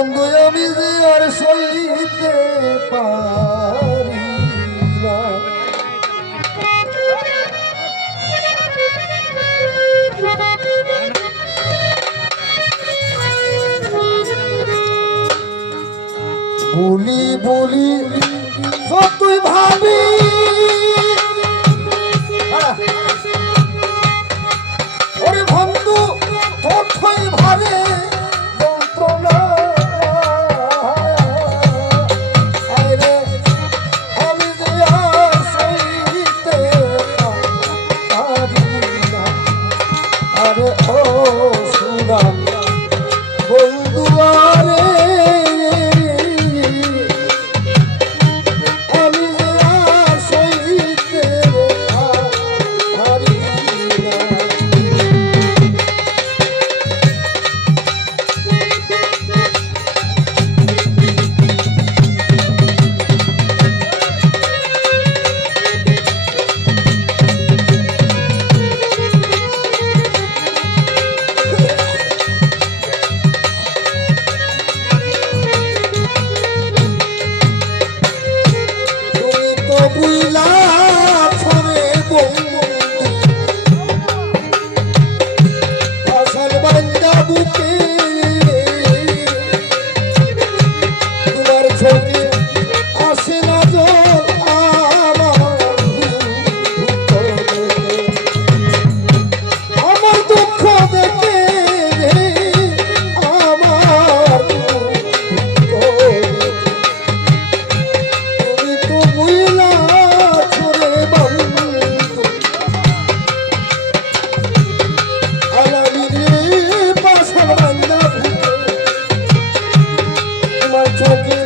বন্ধু আমি যে আর সইতে পারি বলি বলি তুই ভাবি। ওরে বন্ধু তোর ভাবে Porque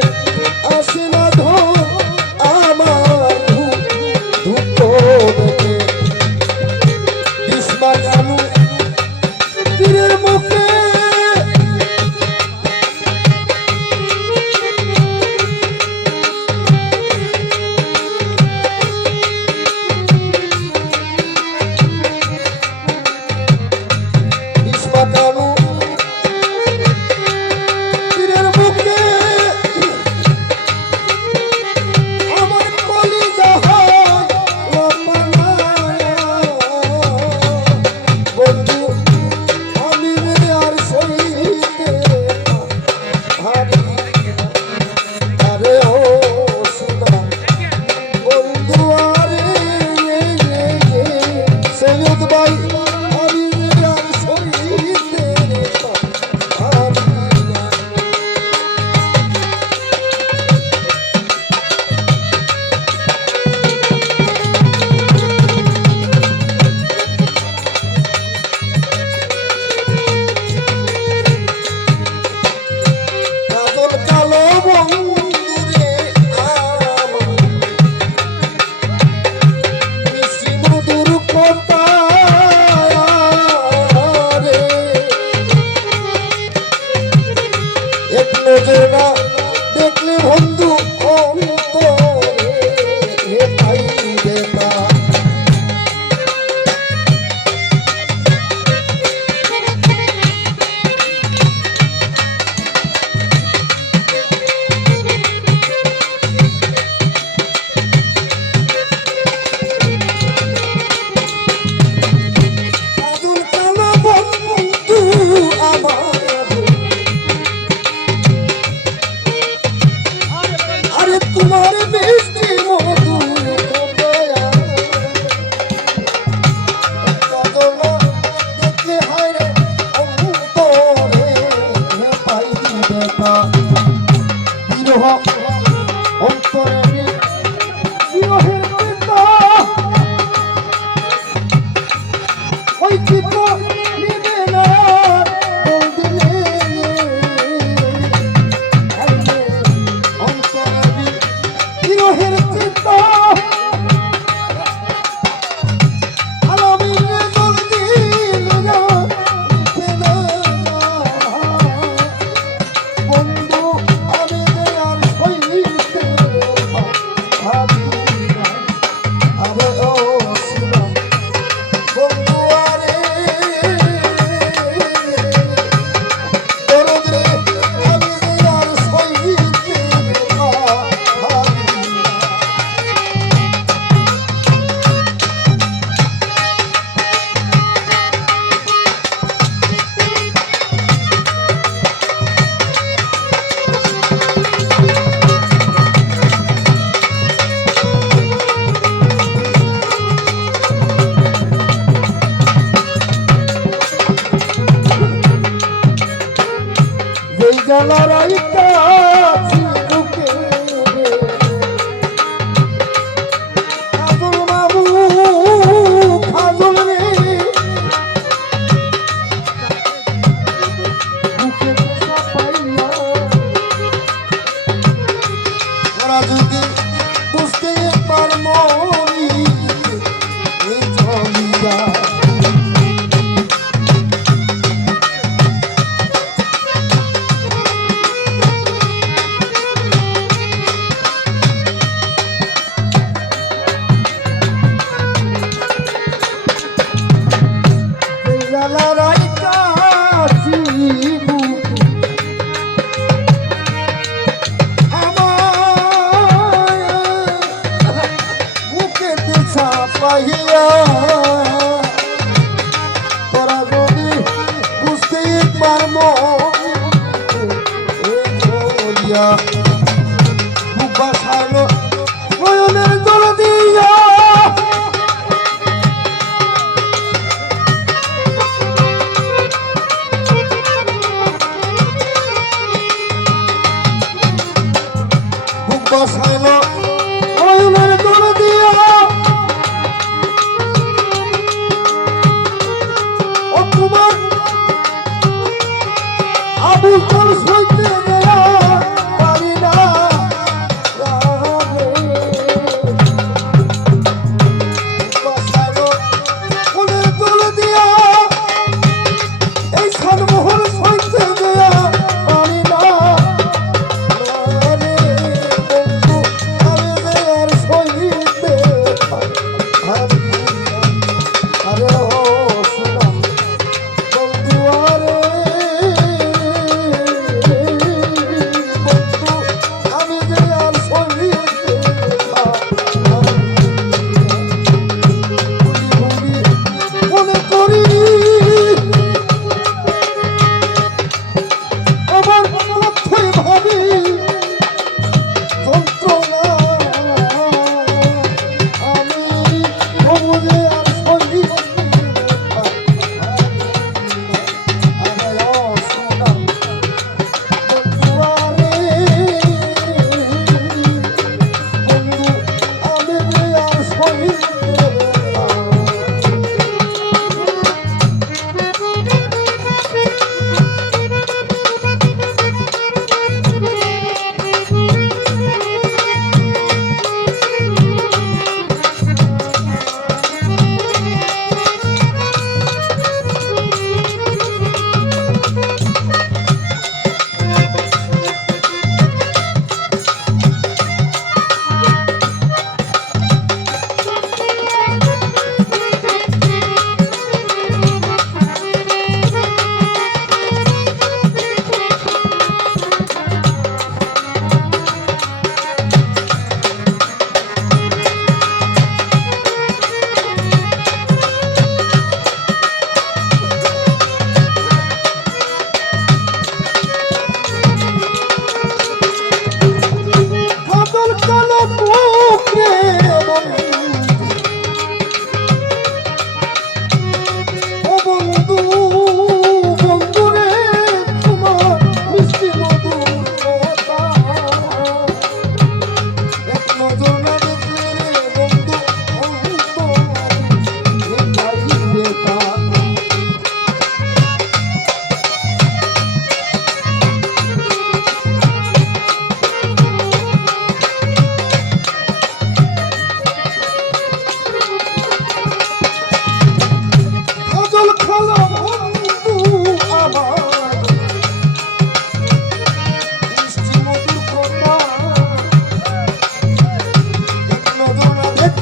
por todos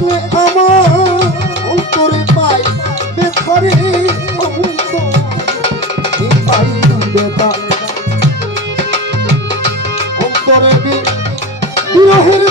দেখলে আমার অন্তরে পাই বেথরে বিরহের